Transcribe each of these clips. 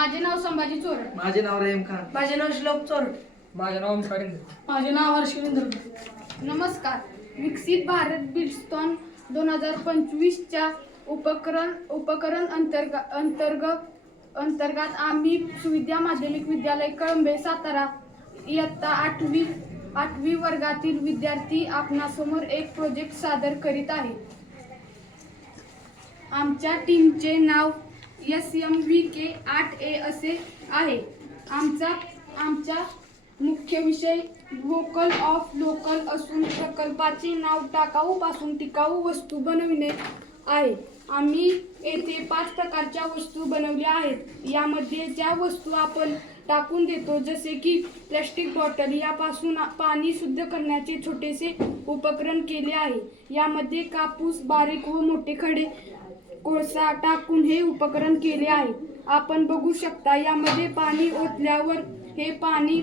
माझे नाव संभाजी चोरट. माझे नाव रहीम खान. माझे नाव श्लोक चोरट. माझे नाव ओमकार इंगळे. माझे नाव हर्षविंद्र. नमस्कार. विकसित भारत बिल्डस्टोन 2025च्या उपकरण अंतर्गत आम्ही सुविद्या माध्यमिक विद्यालय कळंबे सातारा इयत्ता आठवी वर्गातील विद्यार्थी आपणासमोर एक प्रोजेक्ट सादर करीत आहे. आमच्या टीमचे नाव SMVK 8A असे आहे. आमचा मुख्य विषय व्होकल ऑफ लोकल असून प्रकल्पाचे नाव टाकाऊ पासून टिकाऊ वस्तू बनविणे आहे. आम्ही येथे 5 प्रकारच्या वस्तू बनवल्या आहेत. यामध्ये ज्या वस्तू आपण टाकून देतो जसे की प्लास्टिक बॉटल यापासून पाणी शुद्ध करण्याचे छोटेसे उपकरण केले आहे. यामध्ये कापूस बारीक व मोठे खडे कोळसा टाकून हे उपकरण केले आहे. आपण बघू शकता यामध्ये पाणी ओतल्यावर हे पाणी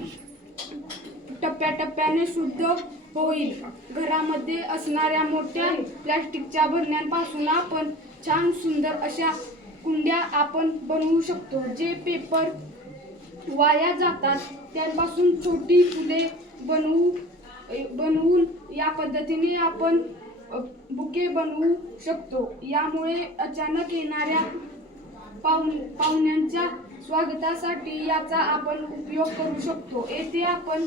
टप्प्याटप्प्याने शुद्ध होईल. घरामध्ये असणाऱ्या मोठ्या प्लास्टिकच्या बरण्यांपासून आपण छान सुंदर अशा कुंड्या आपण बनवू शकतो. जे पेपर वाया जातात त्यांपासून छोटी फुले बनवून या पद्धतीने आपण बुके बनवू शकतो. यामुळे अचानक येणाऱ्या पाहुण्यांच्या स्वागतासाठी याचा आपण उपयोग करू शकतो. येथे आपण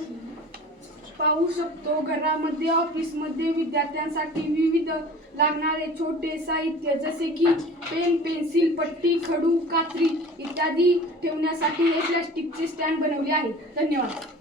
पाहू शकतो घरामध्ये ऑफिसमध्ये विद्यार्थ्यांसाठी विविध लागणारे छोटे साहित्य जसे की पेन पेन्सिल पट्टी खडू कात्री इत्यादी ठेवण्यासाठी हे प्लास्टिकचे स्टँड बनवले आहे. धन्यवाद.